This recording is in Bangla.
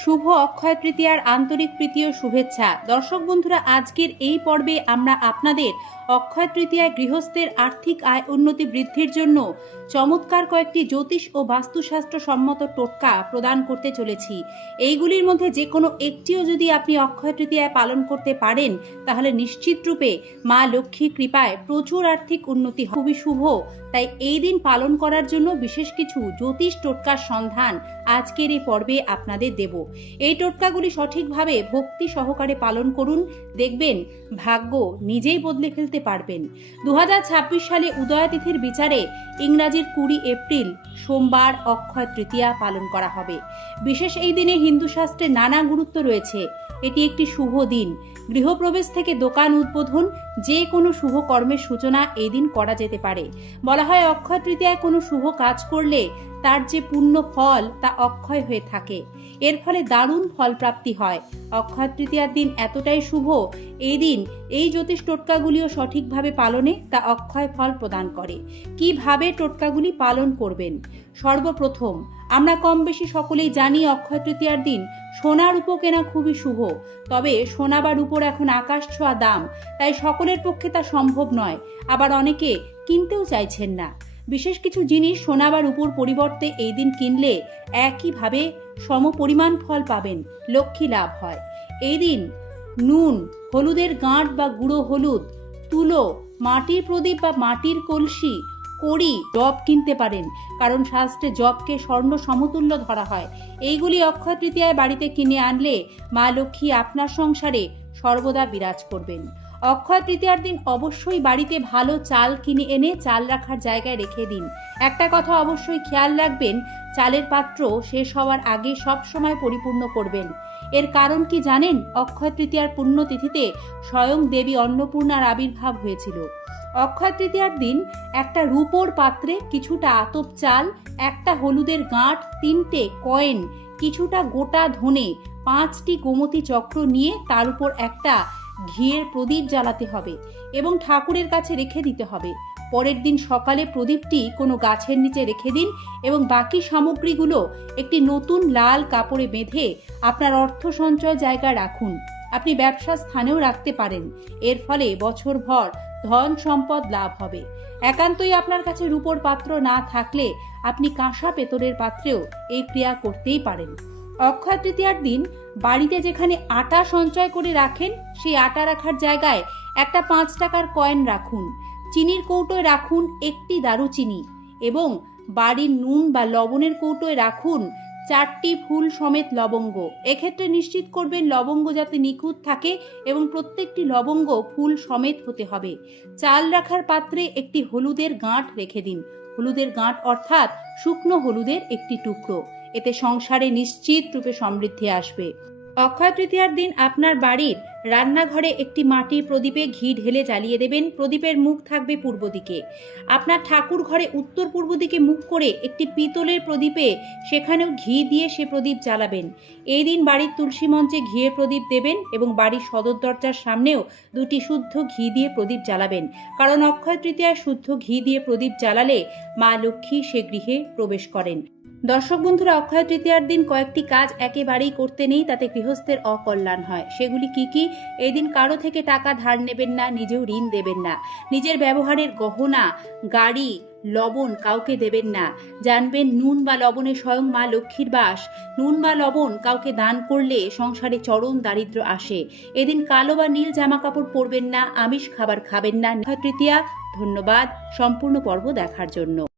শুভ অক্ষয় তৃতীয়ার আন্তরিক প্রীতি ও শুভেচ্ছা। দর্শক বন্ধুরা, আজকের এই পর্বে আমরা আপনাদের অক্ষয় তৃতীয়ায় গৃহস্থের আর্থিক আয় উন্নতি বৃদ্ধির জন্য চমৎকার কয়েকটি জ্যোতিষ ও বাস্তুশাস্ত্র সম্মত টোটকা প্রদান করতে চলেছি। এইগুলির মধ্যে যে কোনো একটিও যদি আপনি অক্ষয় তৃতীয়ায় পালন করতে পারেন তাহলে নিশ্চিত রূপে মা লক্ষ্মীর কৃপায় প্রচুর আর্থিক উন্নতি খুবই শুভ। তাই এই দিন পালন করার জন্য বিশেষ কিছু জ্যোতিষ টোটকার সন্ধান আজকের এই পর্বে আপনাদের দেব। এই টোটকাগুলি সঠিকভাবে ভক্তি সহকারে পালন করুন, দেখবেন ভাগ্য নিজেই বদলে ফেলতে পারবেন। 2026 সালে উদয়া তিথির বিচারে ইংরাজির 20 এপ্রিল সোমবার অক্ষয় তৃতীয়া পালন করা হবে। বিশেষ এই দিনে হিন্দু শাস্ত্রে নানা গুরুত্ব রয়েছে। এটি একটি শুভ দিন। গৃহপ্রবেশ থেকে দোকান উদ্বোধন, যে কোনো শুভ কর্মের সূচনা এই দিন করা যেতে পারে। বলা হয় অক্ষয় তৃতীয়ায় কোনো শুভ কাজ করলে তার যে পুণ্য ফল তা অক্ষয় হয়ে থাকে, এর ফলে দারুণ ফল প্রাপ্তি হয়। অক্ষয় তৃতীয়ার দিন এতটাই শুভ, এই দিন এই জ্যোতিষ টোটকাগুলিও সঠিকভাবে পালনে তা অক্ষয় ফল প্রদান করে। কিভাবে টোটকাগুলি পালন করবেন? সর্বপ্রথম আমরা কম বেশি সকলেই জানি অক্ষয় তৃতীয়ার দিন সোনা রূপো কেনা খুবই শুভ। তবে সোনা বা রূপোর এখন আকাশ ছোঁয়া দাম, তাই সকলের পক্ষে তা সম্ভব নয়। আবার অনেকে কিনতেও চাইছেন না। বিশেষ কিছু জিনিস সোনা বা রূপোর পরিবর্তে এই দিন কিনলে একইভাবে সমপরিমাণ ফল পাবেন, লক্ষ্মী লাভ হয়। এই দিন নুন, হলুদের গাঁট বা গুঁড়ো হলুদ, তুলো, মাটির প্রদীপ বা মাটির কলসি, কড়ি, জব কিনতে পারেন, কারণ শাস্ত্রে জবকে স্বর্ণ সমতুল্য ধরা হয়। এইগুলি অক্ষয় তৃতীয়ায় বাড়িতে কিনে আনলে মা লক্ষ্মী আপনার সংসারে সর্বদা বিরাজ করবেন। অক্ষয় তৃতীয়ার দিন অবশ্যই বাড়িতে ভালো চাল কিনে এনে চাল রাখার জায়গায় রেখে দিন। একটা কথা অবশ্যই খেয়াল রাখবেন, চালের পাত্র শেষ হওয়ার আগে সব সময় পরিপূর্ণ করবেন। এর কারণ কি জানেন? অক্ষয় তৃতীয়ার পুণ্যতিথিতে স্বয়ং দেবী অন্নপূর্ণার আবির্ভাব হয়েছিল। অক্ষয় তৃতীয়ার দিন একটা রূপোর পাত্রে কিছুটা আতপ চাল, একটা হলুদের গাঁট, 3টে কয়েন, কিছুটা গোটা ধনে, 5টি গোমতী চক্র নিয়ে তার উপর একটা ঘিয়ের প্রদীপ জ্বালাতে হবে এবং ঠাকুরের কাছে রেখে দিতে হবে। পরের দিন সকালে প্রদীপটি কোনো গাছের নিচে রেখে দিন এবং বাকি সামগ্রীগুলো একটি নতুন লাল কাপড়ে বেঁধে আপনার অর্থ সঞ্চয় জায়গায় রাখুন। আপনি ব্যবসা স্থানেও রাখতে পারেন। এর ফলে বছরভর ধন সম্পদ লাভ হবে। একান্তই আপনার কাছে রূপোর পাত্র না থাকলে আপনি কাঁসা পেতলের পাত্রেও এই ক্রিয়া করতেই পারেন। অক্ষয় তৃতীয়ার দিন বাড়িতে যেখানে আটা সঞ্চয় করে রাখেন সেই আটা রাখার জায়গায় একটা 5 টাকার কয়েন রাখুন। চিনির কৌটোয় রাখুন একটি দারুচিনি এবং বাড়ির নুন বা লবণের কৌটোয় রাখুন 4টি ফুল সমেত লবঙ্গ। এক্ষেত্রে নিশ্চিত করবেন লবঙ্গ যাতে নিখুঁত থাকে এবং প্রত্যেকটি লবঙ্গ ফুল সমেত হতে হবে। চাল রাখার পাত্রে একটি হলুদের গাঁট রেখে দিন। হলুদের গাঁট অর্থাৎ শুকনো হলুদের একটি টুকরো। এতে সংসারে নিশ্চিত রূপে সমৃদ্ধি আসবে। অক্ষয় তৃতীয়ার দিন আপনার বাড়ির রান্নাঘরে একটি মাটির প্রদীপে ঘি ঢেলে জ্বালিয়ে দেবেন। প্রদীপের মুখ থাকবে পূর্ব দিকে। আপনার ঠাকুর ঘরে উত্তর পূর্ব দিকে মুখ করে একটি পিতলের প্রদীপে সেখানেও ঘি দিয়ে সে প্রদীপ জ্বালাবেন। এই দিন বাড়ির তুলসী মঞ্চে ঘিয়ের প্রদীপ দেবেন এবং বাড়ির সদর দরজার সামনেও 2টি শুদ্ধ ঘি দিয়ে প্রদীপ জ্বালাবেন, কারণ অক্ষয় তৃতীয়ায় শুদ্ধ ঘি দিয়ে প্রদীপ জ্বালালে মা লক্ষ্মী সে গৃহে প্রবেশ করেন। দর্শক বন্ধুরা, অক্ষয় তৃতীয়ার দিন কয়েকটি কাজ একেবারেই করতে নেই, তাতে গৃহস্থের অকল্যাণ হয়। সেগুলি কি কি? এই দিন কারো থেকে টাকা ধার নেবেন না, নিজেও ঋণ দেবেন না। নিজের ব্যবহারের গহনা, গাড়ি, লবণ কাউকে দেবেন না। জানবেন নুন বা লবণে স্বয়ং মা লক্ষ্মীর বাস। নুন বা লবণ কাউকে দান করলে সংসারে চরম দারিদ্র্য আসে। এদিন কালো বা নীল জামা কাপড় পরবেন না, আমিষ খাবার খাবেন না। অক্ষয় তৃতীয়া। ধন্যবাদ সম্পূর্ণ পর্ব দেখার জন্য।